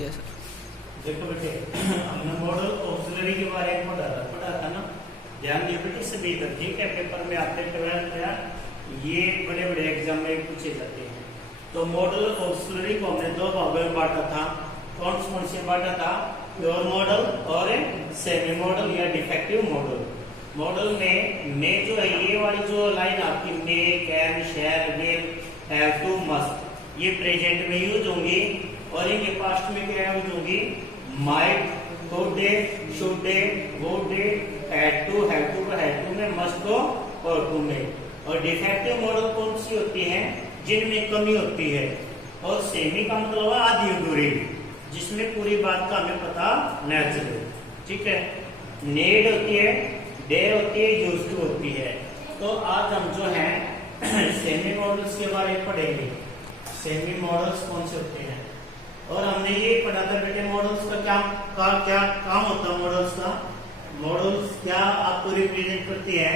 दिया सर। देखो बेटे, हमने मॉडल ऑक्सिलरी के बारे में पढ़ा था ना। ध्यान दिए बेटे सभी का, ठीक है। पेपर में आपने क्या ये बड़े बड़े एग्जाम में पूछे जाते हैं। तो मॉडल ऑक्सिलरी को हमने दो भागों में बांटा था। कौन से बांटा था? प्योर मॉडल और सेमी मॉडल या डिफेक्टिव मॉडल। मॉडल में जो है ये वाली जो लाइन आपकी may, can, shall, will, have to, must, ये प्रेजेंट में यूज होंगी और इनके पास्ट में क्या यूज होंगी? Might, could dare, should dare, would dare, had to में, मस्ट टू और टू में। और डिफेक्टिव मॉडल कौन सी होती है? जिनमें कमी होती है। और सेमी का मतलब आधी अधूरी, जिसमें पूरी बात का हमें पता न चले, ठीक है। नीड होती है, डेयर होती है, यूज्ड टू होती है। तो आज हम जो है सेमी मॉडल्स के बारे में पढ़ेंगे। सेमी मॉडल्स कौन से होते हैं? और हमने ये पढ़ा था बेटे मॉडल्स का क्या काम होता है। मॉडल्स का, मॉडल्स क्या आपको रिप्रेजेंट करती है?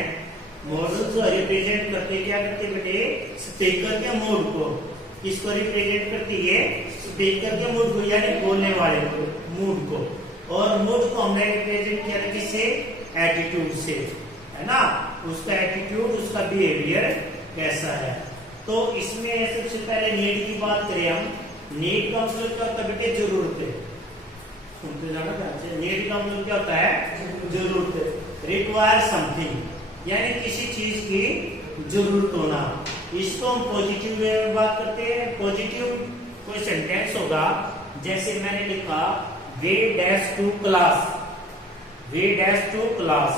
मॉडल्स रिप्रेजेंट करते क्या करते बेटे? स्पीकर के मूड को। किसको रिप्रेजेंट करती है? स्पीकर के मूड को, यानी बोलने वाले को, मूड को। और मूड को हमने रिप्रेजेंट किया किससे? एटीट्यूड से, है ना। उसका एटीट्यूड, उसका बिहेवियर कैसा है। तो इसमें सबसे पहले नीड की बात करें हम। नीड का मतलब क्या होता है बेटे? जरूरत है। सुनते जाना चाहिए। नीड का मतलब क्या होता है? जरूरत है। रिक्वायर समथिंग, यानी किसी चीज की जरूरत होना। इसको हम पॉजिटिव वे में बात करते हैं। पॉजिटिव कोई सेंटेंस होगा, जैसे मैंने लिखा we dash to class, we dash to class,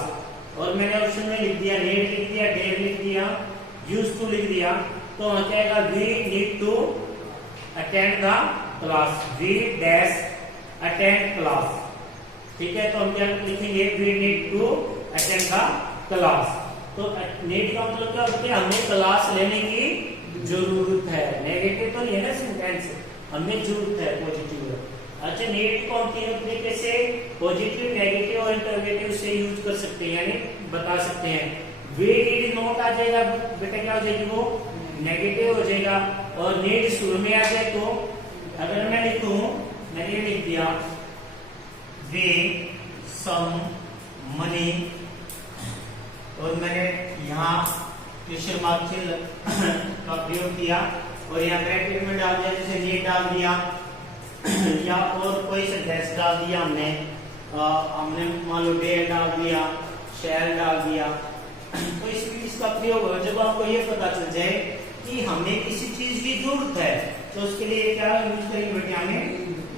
और मैंने ऑप्शन में लिख दिया नीड लिख दिया, डेयर लिख दिया, यूज टू लिख दिया। तो वहां क्या आएगा? We need to attend the class, we dash attend class, ठीक है। तो हम क्या लिखेंगे? We need to attend the class. तो नीड का मतलब क्या होता है? हमें क्लास लेने की जरूरत है। नेगेटिव तो नहीं है ना सेंटेंस, हमें जरूरत है, पॉजिटिव है। अच्छा, नीड को हम तीनों तरीके से, पॉजिटिव, नेगेटिव और इंटरोगेटिव से यूज कर सकते हैं, यानी बता सकते हैं। वी नीड नॉट आ जाएगा बेटा, क्या हो जाएगी? वो नेगेटिव हो जाएगा। और नीड शुरू में आ जाए तो अगर मैं लिखूं, मैंने ये लिख दिया वे सम मनी, और मैंने यहाँ क्वेश्चन मार्क का प्रयोग किया और यहाँ ब्रैकेट में डाल दिया, जैसे नीड डाल दिया या और कोई सेंटेंस डाल दिया हमने मान लो डे डाल दिया, शैल डाल दिया। तो इसका प्रयोग होगा जब आपको ये पता चल जाए कि हमें किसी चीज की जरूरत है, तो उसके लिए क्या यूज करेंगे बेटे? हमें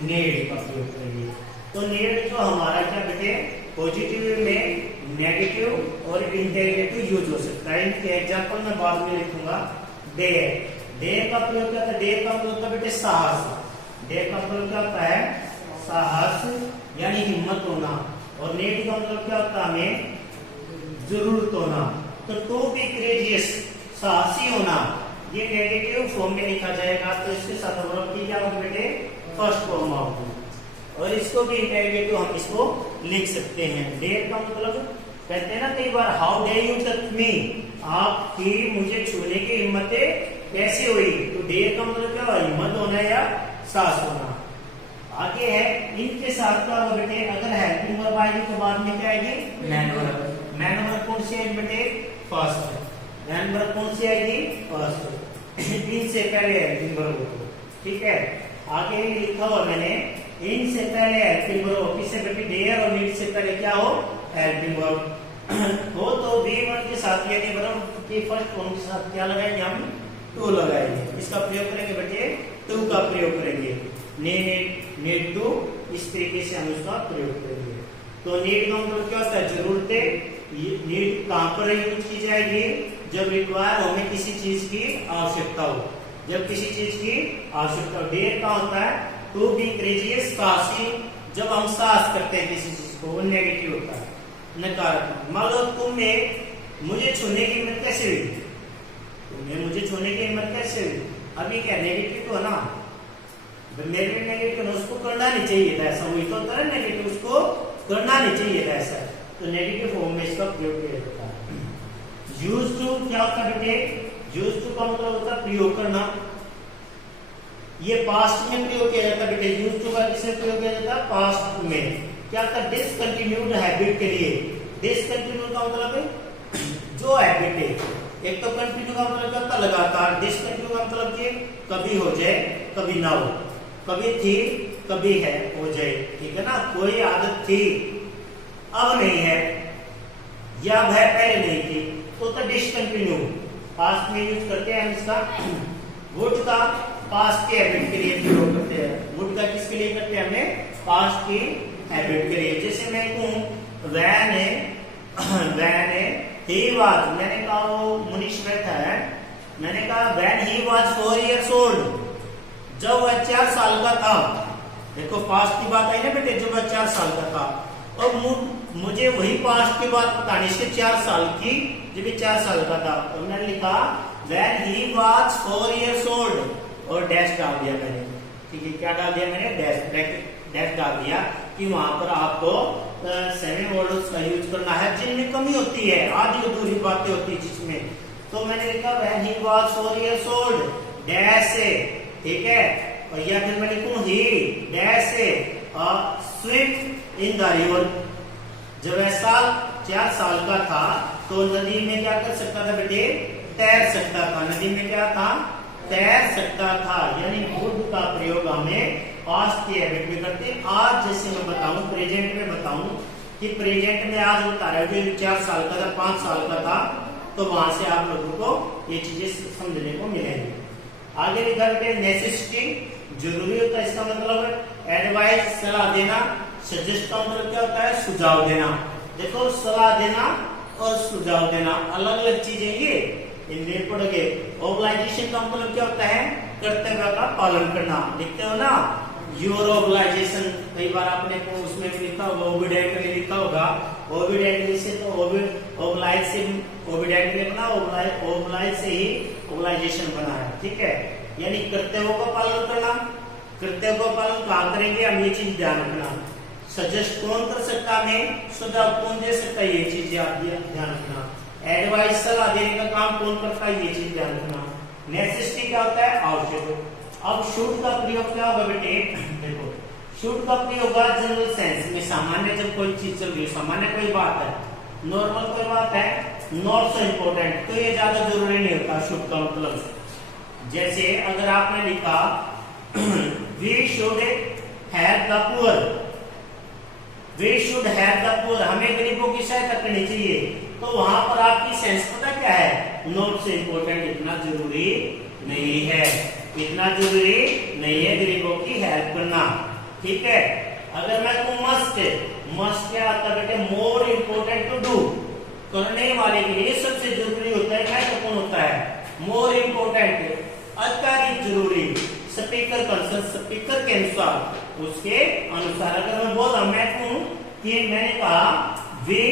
नीड का प्रयोग करेंगे। तो नीड जो हमारा क्या बेटे? पॉजिटिव में, नेगेटिव और इंटरोगेटिव यूज हो सकता है। इनके एग्जांपल मैं बाद में लिखूंगा। डेयर, डेयर का प्रयोग क्या होता है? डेयर का मतलब होता है बेटे साहस। डेयर का मतलब क्या होता है? साहस, यानी हिम्मत होना। और नीड का मतलब क्या होता है? हमें जरूरत होना। तो टू बी करेजियस, साहसी होना, ये नेगेटिव फॉर्म में लिखा जाएगा। तो इसके साथ हम की क्या होगा बेटे? फर्स्ट फॉर्म होगी। और इसको भी इंटरोगेटिव हम इसको लिख सकते हैं। डेयर का मतलब कहते हैं ना कई बार, how dare you touch me, आपकी मुझे छूने की हिम्मत कैसे हुई। तो डेयर का मतलब क्या हुआ? हिम्मत होना या साहस होना। आगे है इनके साथ क्या होगा बेटे? अगर हेल्पिंग वर्ब आएगी तो बाद में क्या आएगी? Man verb. मैन वर्ब कौन सी आएगी बेटे? फर्स्ट। मैन वर्ब कौन सी आएगी? फर्स्ट। इनसे पहले हेल्पिंग वर्ब हो, ठीक है। आगे लिखा हुआ मैंने, इनसे पहले हेल्पिंग वर्ब, किससे बेटे? डेयर और नीड से पहले क्या हो? हेल्पिंग वर्ब हो। तो वी वर्ब के साथ यानी वर्ब के फर्स्ट फॉर्म के साथ क्या लगाएंगे? हम टू लगाएंगे। इसका प्रयोग करेंगे बेटे? टू का प्रयोग करेंगे। नीड टू, इस तरीके से हम उसका प्रयोग करेंगे। तो नीड का मतलब क्या होता है? जरूरत है। नीड कहां पर यूज की जाएगी? जब रिक्वायर हो, हमें किसी चीज की आवश्यकता हो, जब किसी चीज की आवश्यकता हो। डेयर का होता है टू बी करेजियस, साहसी, जब हम साहस करते हैं किसी चीज को, वो नेगेटिव होता है, नकारात्मक। मान लो तुम्हें मुझे छूने की हिम्मत कैसे हुई? तुम्हें मुझे छूने की हिम्मत कैसे हुई? अभी क्या नेगेटिव हो ना, मेरे नेगेटिव, उसको करना नहीं चाहिए था ऐसा। वही तो होता है नेगेटिव, उसको करना नहीं चाहिए था ऐसा। तो नेगेटिव फॉर्म में इसका प्रयोग किया जाता है। यूज टू क्या होता है बेटे? यूज टू का मतलब होता है प्रयोग करना। ये पास्ट में प्रयोग किया जाता है बेटे, यूज टू का किसमें प्रयोग किया जाता है, पास्ट में। क्या होता है, डिसकंटिन्यूड हैबिट के लिए। डिसकंटिन्यूड का मतलब है जो हैबिट है, एक तो कंटिन्यू का मतलब क्या होता है लगातार, डिसकंटिन्यू का मतलब कि कभी हो जाए कभी ना हो, कभी थी कभी है हो जाए, ठीक है ना। कोई आदत थी अब नहीं है, या वह पहले नहीं थी, तो डिसकंटिन्यू पास्ट में यूज करते हैं हम इसका। वुड का पास्ट के हैबिट के लिए प्रयोग करते हैं। वुड का किसके लिए करते हैं हमें, पास्ट की हैबिट के लिए। जैसे मैं कहूं वैन ही वाज, मैंने कहा वो मुनीष बैठा है, मैंने कहा when he was 4 years old, जब वह 4 साल का था। देखो पास्ट की बात आई ना बेटे, जब वह 4 साल का था, और मुझे वही पास्ट की बात बतानी से 4 साल की, जब ये 4 साल का था, और मैंने लिखा when he was 4 years old, और डैश डाल दिया मैंने, ठीक है। क्या डाल दिया मैंने, डैश डाल दिया कि वहां पर आपको 7 वर्ड्स का यूज करना है जिनमें कमी होती है, आधी अधूरी बातें होती है जिसमें। तो मैंने लिखा when he was 4 years old dash से, ठीक है। और या फिर मैं लिखूं he डैश से swim in the river, जब ऐसा 4 साल का था तो नदी में क्या कर सकता था बेटे, तैर सकता था। नदी में क्या था, तैर सकता था। यानी वुड का प्रयोग हमें पास्ट की हैबिट में करते हैं। आज जैसे मैं बताऊं, प्रेजेंट में बताऊं कि प्रेजेंट में आज बता रहा है जो 4 साल का था, 5 साल का था, तो वहां से आप लोगों को ये चीजें समझने को मिलेंगी। आगे लिखा बेटे नेसेसिटी, जरूरी होता है, इसका मतलब एडवाइस सलाह देना। सजेस्ट का मतलब क्या होता है, सुझाव देना। देखो सलाह देना और सुझाव देना अलग अलग चीजें, ये इनमें पढ़ोगे। ऑब्लाइजेशन का मतलब क्या होता है, कर्तव्य का पालन करना। लिखते हो ना योर ऑब्लाइजेशन, कई बार आपने को उसमें भी लिखा होगा, ओबिडेंटली लिखा होगा। ओबिडेंटली से तो ओब्लाइज से ओबिडेंट लिखना, ओब्लाइज से ही ओब्लाइजेशन बना है, ठीक है। यानी कर्तव्यों का पालन करना। कर्तव्य का पालन कहाँ करेंगे हम, ये चीज ध्यान रखना। सजेस्ट कौन कर सकता है, सुझाव कौन दे सकता है, ये चीज ध्यान रखना। एडवाइस सलाह देने का काम कौन करता है, ये चीज ध्यान रखना। नेसेसिटी क्या होता है, आवश्यक। अब शुड का प्रयोग क्या होगा बेटे, देखो शुड का प्रयोग होगा जनरल सेंस में, सामान्य जब कोई चीज चल रही है, सामान्य कोई बात है, नॉर्मल कोई बात है, नॉट सो इम्पोर्टेंट, तो ये ज्यादा जरूरी नहीं होता शुड का मतलब। जैसे अगर आपने लिखा we should have the poor, we should have the poor, हमें गरीबों की सहायता करनी चाहिए, तो वहां पर आपकी सेंस पता क्या है, नॉट से इम्पोर्टेंट, इतना जरूरी नहीं है, इतना जरूरी नहीं है गरीबों की हेल्प करना, ठीक है। अगर मैं कहूं मस्ट, मस्ट क्या आता है बेटे, मोर इम्पोर्टेंट टू डू, करने वाले के लिए सबसे जरूरी होता है, महत्वपूर्ण होता है। मोर इम्पोर्टेंट अत्यधिक जरूरी, स्पीकर कंसर्न, स्पीकर के अनुसार, उसके अनुसार। अगर मैं बोल रहा हूं, मैं कहूं कि मैंने कहा वी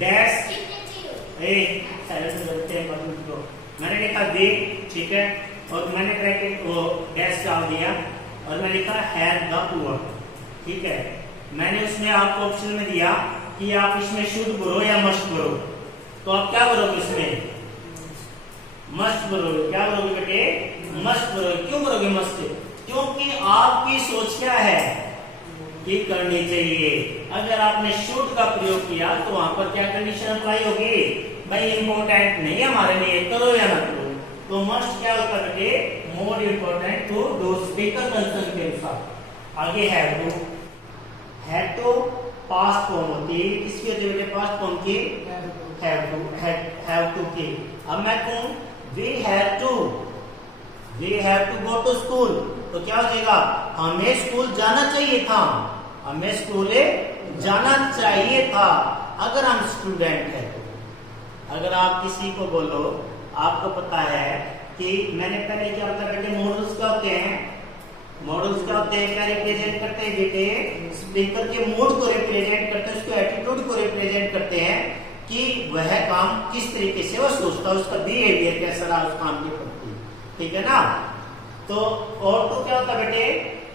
डैश, मैंने लिखा वी, ठीक है, और मैंने ब्रैकेट वो डैश डाल दिया और मैं लिखा हैव द पुअर, ठीक है। मैंने उसमें आपको ऑप्शन में दिया कि आप इसमें शुड भरो या मस्ट भरो, तो आप क्या भरोगे, इसमें मस्ट भरोगे। क्या भरोगे बेटे, मस्ट भरोगे। क्यों भरोगे मस्ट, क्योंकि आपकी सोच क्या है कि करनी चाहिए। अगर आपने शुड का प्रयोग किया तो वहां पर क्या कंडीशन अप्लाई होगी, भाई इंपॉर्टेंट नहीं है हमारे लिए, करो या ना करो। तो मस्ट क्या होता है बेटे, more important to do, speaker concern के अनुसार। आगे हैव टू पास्ट फॉर्म होती है, किसकी होती है बेटे, पास्ट फॉर्म की, हैव टू की। अब मैं कहूं we have to go to school, तो क्या हो जाएगा, हमें स्कूल जाना चाहिए था, हमें स्कूल जाना चाहिए था। अगर हम स्टूडेंट हैं, अगर आप किसी को बोलो, आपको पता है कि मैंने पहले क्या होता है बेटे, मॉडल्स क्या होते हैं, मॉडल्स क्या होते हैं, क्या रिप्रेजेंट करते हैं बेटे, स्पीकर के मूड को रिप्रेजेंट करते हैं, उसके एटीट्यूड को रिप्रेजेंट करते हैं कि वह काम किस तरीके से वो सोचता है, उसका बिहेवियर कैसा रहा उस काम के प्रति, ठीक है ना। तो और तो क्या होता है बेटे,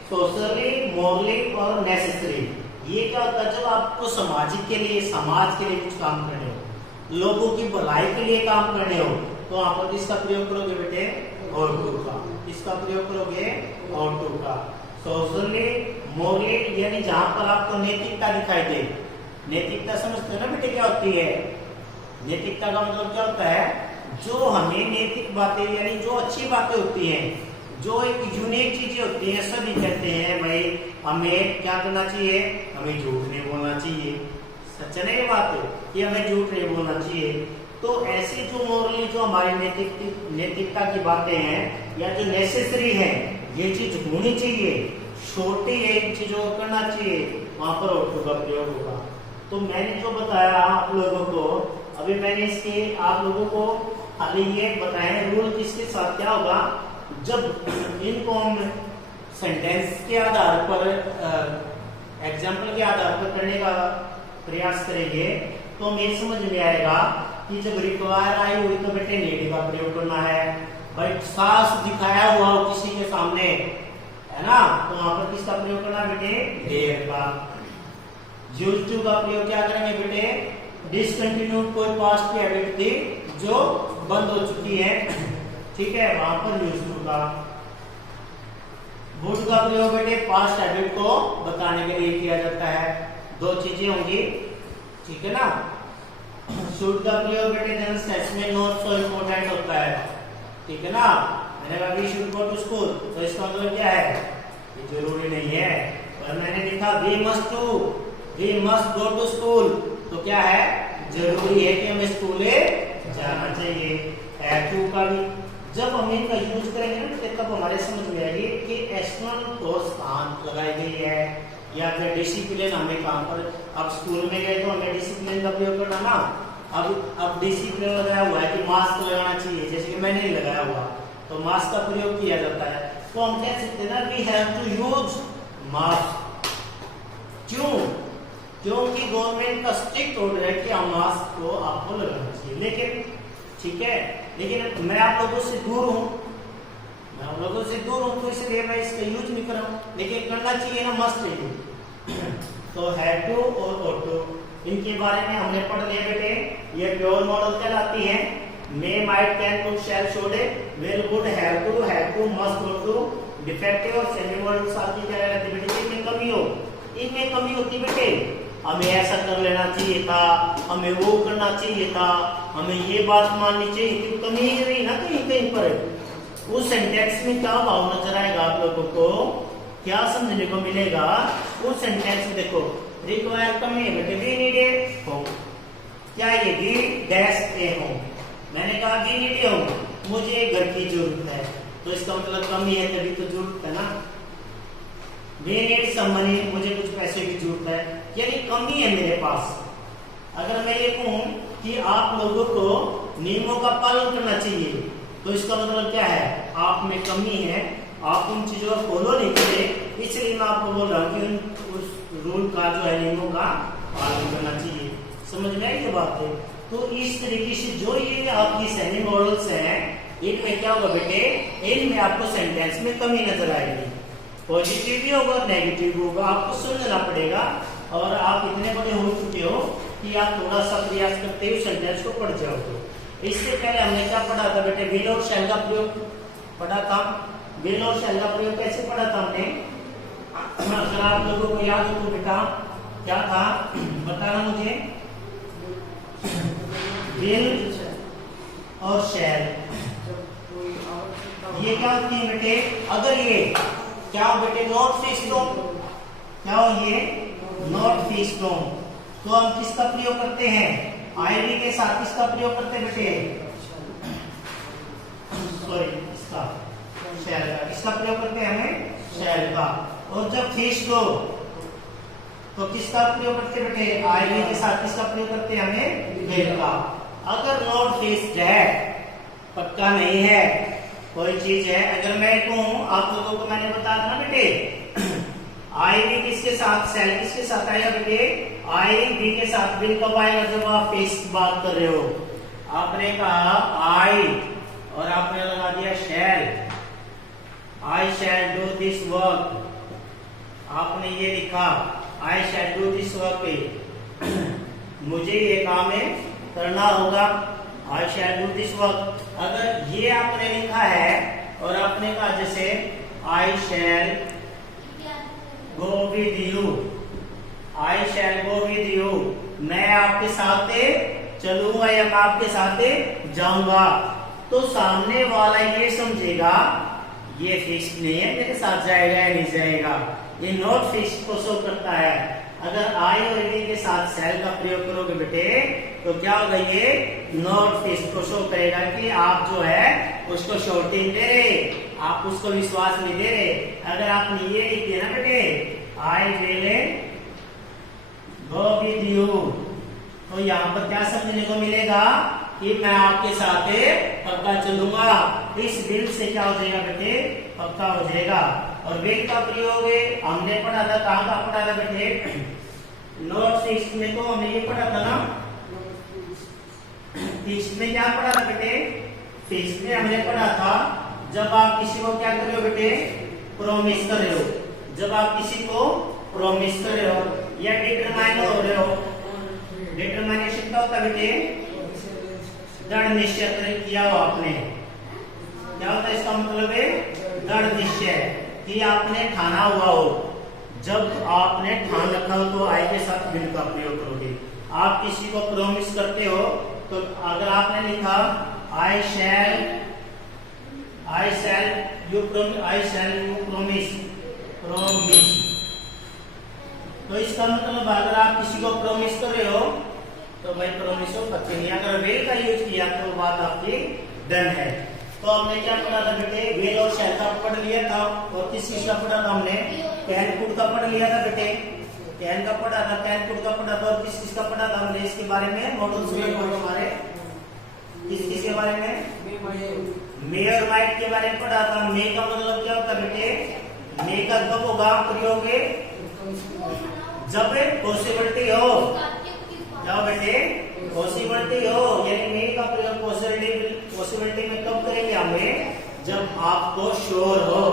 सोशली, मॉरली और नेसेसरी। ये क्या होता है, जब आपको सामाजिक के लिए, समाज के लिए कुछ काम करने हो, लोगों की भलाई के लिए काम करने हो, तो आप इसका प्रयोग करोगे बेटे और टू का, किसका प्रयोग करोगे और टू का। सोशली मोरली यानी जहां पर आपको नैतिकता दिखाई दे। नैतिकता समझते हो ना बेटे क्या होती है? नैतिकता का मतलब क्या होता है? जो हमें नैतिक बातें यानी जो अच्छी बातें होती हैं, जो एक यूनिक चीजें होती हैं, सभी कहते हैं भाई हमें क्या करना चाहिए, हमें झूठ नहीं बोलना चाहिए। सच है ये बात है कि हमें झूठ नहीं बोलना चाहिए। तो ऐसी जो मोरली जो हमारी नैतिकता की बातें हैं या जो नेसेसरी है, ये चीज होनी चाहिए। छोटी एक चीजों को करना चाहिए, वहां पर ऑटो का प्रयोग होगा। तो मैंने जो बताया आप लोगों को, अभी मैंने इसके आप लोगों को खाली ये बताया रूल किसके साथ क्या होगा। जब इनको हम सेंटेंस के आधार पर एग्जाम्पल के आधार पर करने का प्रयास करेंगे तो हमें ये समझ में आएगा कि जब रिक्वायर आई हुई तो बेटे नीड का प्रयोग करना है। भाई सास दिखाया हुआ हो किसी के सामने है ना, तो वहां पर किसका प्रयोग करना है बेटे, डेयर का। यूज टू का प्रयोग क्या करेंगे बेटे, डिसकंटिन्यू कोई पास्ट की हैबिट थी जो बंद हो चुकी है, ठीक है, वहां पर यूज टू का। वुड का प्रयोग बेटे पास्ट हैबिट को बताने के लिए किया जाता है। दो चीजें होंगी, ठीक है ना। शुड का प्रयोग बेटे जनरल में नॉट सो इम्पोर्टेंट होता है, ठीक है ना। मैंने कहा we should go to school, तो इसका मतलब क्या है, ये जरूरी नहीं है। पर मैंने लिखा we must go to school, तो क्या है, जरूरी है कि हमें स्कूले जाना चाहिए। टू का भी जब हम इनका यूज करेंगे ना तब हमारे समझ में आएगी कि एक्सटर्नल फोर्स कहाँ लगाई गई है या फिर डिसिप्लिन हमें कहाँ पर। अब स्कूल में गए तो हमें डिसिप्लिन का प्रयोग करना ना। अब डिसिप्लिन लगाया हुआ है कि मास्क लगाना चाहिए, जैसे कि मैंने नहीं लगाया हुआ तो मास्क का प्रयोग किया जाता है। तो हम कह सकते हैं ना we have to use mask. क्यों? क्योंकि गवर्नमेंट का स्ट्रिक्ट ऑर्डर है कि हम मास्क को आपको लगाना चाहिए। लेकिन ठीक है, लेकिन मैं आप लोगों से दूर हूं, तो इसलिए मैं इसका यूज नहीं कर रहा हूं, लेकिन करना चाहिए ना, मस्ट चाहिए। तो हैव टू और ऑटो, इनके बारे में हमने पढ़ लिया बेटे। ये प्योर मॉडल कहलाती है। May, might, can, could, shall, should, will, would, have to, must, go to. Defective और सेमी मॉडल साथ ही क्या रहती बेटे, इनमें कमी होती बेटे। हमें ऐसा कर लेना चाहिए था, हमें वो करना चाहिए था, हमें ये बात माननी चाहिए थी, कमी रही ना कहीं पर। उस सेंटेंस में क्या भाव नजर आएगा आप लोगों को, क्या समझने को मिलेगा उस सेंटेंस में? देखो रिक्वायर कमी है बेटे, वी नीड हो, क्या ये वी डैश ए हो, मैंने कहा वी नीड हो, मुझे घर की जरूरत है, तो इसका मतलब कमी है तभी तो जरूरत है ना। वी नीड सम मनी, मुझे कुछ पैसे की जरूरत है, यानी कमी है मेरे पास। अगर मैं ये कहूं कि आप लोगों को नियमों का पालन करना चाहिए, तो इसका मतलब क्या है, आप में कमी है, आप उन चीजों को फॉलो नहीं करे, इसलिए मैं आपको बोल रहा हूँ कि उस रूल का जो है नियमों का पालन करना चाहिए। समझ में आई ये बात है? तो इस तरीके से जो ये आपकी सेमी मॉडल्स हैं, इनमें क्या होगा बेटे, इनमें आपको सेंटेंस में कमी नजर आएगी। पॉजिटिव भी होगा, नेगेटिव भी होगा, आपको समझना पड़ेगा। और आप इतने बड़े हो चुके हो कि आप थोड़ा सा प्रयास करते हुए सेंटेंस को पढ़ जाओगे। इससे पहले हमने क्या पढ़ा था बेटे, विल और शैल का प्रयोग पढ़ा था। विल और शैल का प्रयोग कैसे पढ़ा था हमने? अगर आप लोगों को याद हो तो बेटा क्या था, बताना मुझे। विल और शैल ये क्या होती है बेटे, अगर ये क्या हो बेटे, नॉट फिश लो, क्या हो ये नॉट फिश लो, तो हम किसका प्रयोग करते हैं, आईवी के साथ किसका प्रयोग करते हैं बेटे, सॉरी इसका शैल का, किसका प्रयोग करते हैं हमें, शैल का। और जब फिश लो तो किसका प्रयोग करते हैं बेटे, आईवी के साथ किसका प्रयोग करते हैं हमें, वेल का। अगर नॉट फिश है, पक्का नहीं है, कोई चीज है, अगर मैं कहूं आप लोगों को, मैंने बताया था बेटे आई बी किसके साथ, सेल किसके साथ आएगा बेटे, आई बी के साथ। बिल कब आएगा, जब आप फेस की बात कर रहे हो। आपने कहा आई और आपने लगा दिया shall, I shall do this work, आपने ये लिखा I shall do this work, मुझे ये काम है करना होगा, I shall do this work. अगर ये आपने लिखा है और आपने कहा जैसे I shall go with you, I shall go with you, मैं आपके साथ चलूंगा या मैं आपके साथ जाऊंगा। तो सामने वाला ये समझेगा ये फिक्स नहीं है, मेरे साथ जाएगा या नहीं जाएगा, ये नॉट फिक्स को शो करता है। अगर आई और वी के साथ सेल का प्रयोग करोगे बेटे तो क्या होगा, ये नॉट फिक्स को शो करेगा कि आप जो है उसको शॉर्टिंग दे रहे, आप उसको विश्वास नहीं दे रहे। अगर आपने ये लिख दिया ना बेटे I will go with you, तो यहाँ पर क्या समझने को मिलेगा कि मैं आपके साथ पक्का चलूंगा। इस विल से क्या हो जाएगा बेटे, पक्का हो जाएगा। और विल का प्रयोग हमने पढ़ा था, कहाँ का पढ़ा था बेटे, नोट 6 में तो हमने ये पढ़ा था ना, फिक्स में क्या पढ़ा था बेटे, फिक्स में हमने पढ़ा था जब आप किसी को क्या कर रहे हो बेटे, प्रॉमिस कर रहे हो, जब आप किसी को प्रॉमिस कर रहे हो या डिटरमाइन हो रहे हो। डिटरमाइनेशन क्या होता है बेटे, दृढ़ निश्चय किया हो आपने, क्या होता है इसका मतलब है दृढ़ निश्चय कि आपने ठाना हुआ हो। जब आपने ठान रखा हो तो आई के साथ विल का प्रयोग करोगे। आप किसी को प्रॉमिस करते हो तो अगर आपने लिखा आई शैल यू प्रॉमिस, तो इसका मतलब अगर आप किसी को प्रॉमिस कर रहे हो तो भाई प्रॉमिस हो पक्की नहीं। अगर विल का यूज किया तो बात आपकी डन है। तो हमने क्या पढ़ा था बेटे, विल और शैल का पढ़ लिया था। और किस चीज का पढ़ा था हमने, कैन कुड का पढ़ लिया था बेटे, कैन का पढ़ा था, कैन कुड का पढ़ा था। और किस चीज का पढ़ा था हमने इसके बारे में, मॉडल्स में हमारे किस चीज के बारे में, मे और माइट के बारे में पढ़ा था। मे का मतलब क्या होता है बेटे, मे का कब होगा प्रयोग, जब पॉसिबिलिटी हो, जाओ बेटे पॉसिबिलिटी हो, यानी मे का प्रयोग पॉसिबिलिटी में कब करेंगे हमें, जब आपको श्योर हो।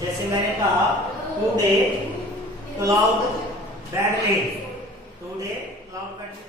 जैसे मैंने कहा today cloud badly, today cloud badly